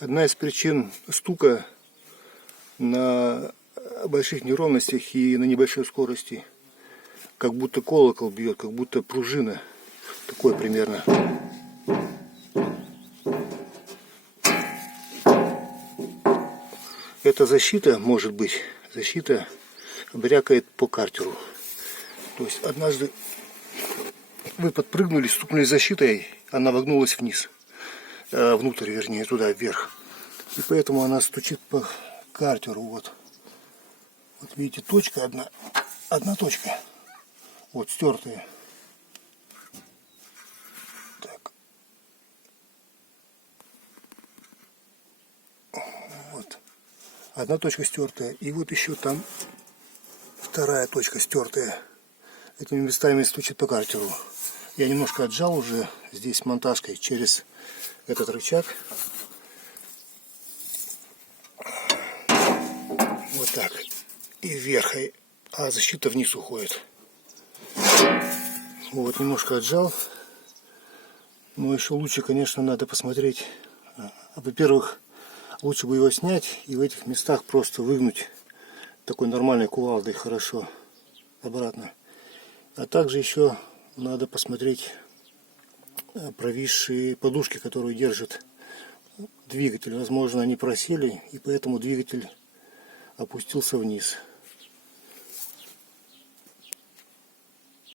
Одна из причин стука на больших неровностях и на небольшой скорости, как будто колокол бьет, как будто пружина, такое примерно. Это защита, может быть, защита брякает по картеру. То есть однажды вы подпрыгнули, стукнули защитой, она вогнулась вниз, внутрь, вернее, туда, вверх. И поэтому она стучит по картеру. Вот видите, точка одна точка. Вот, стертая. Так. Вот. Одна точка стертая. И вот еще там вторая точка стертая. Этими местами стучит по картеру. Я немножко отжал уже здесь монтажкой через этот рычаг. Вот так. И вверх, а защита вниз уходит. Вот, немножко отжал. Но еще лучше, конечно, надо посмотреть. Во-первых, лучше бы его снять и в этих местах просто выгнуть такой нормальной кувалдой хорошо обратно. А также еще надо посмотреть провисшие подушки, которые держат двигатель. Возможно, они просели, и поэтому двигатель опустился вниз.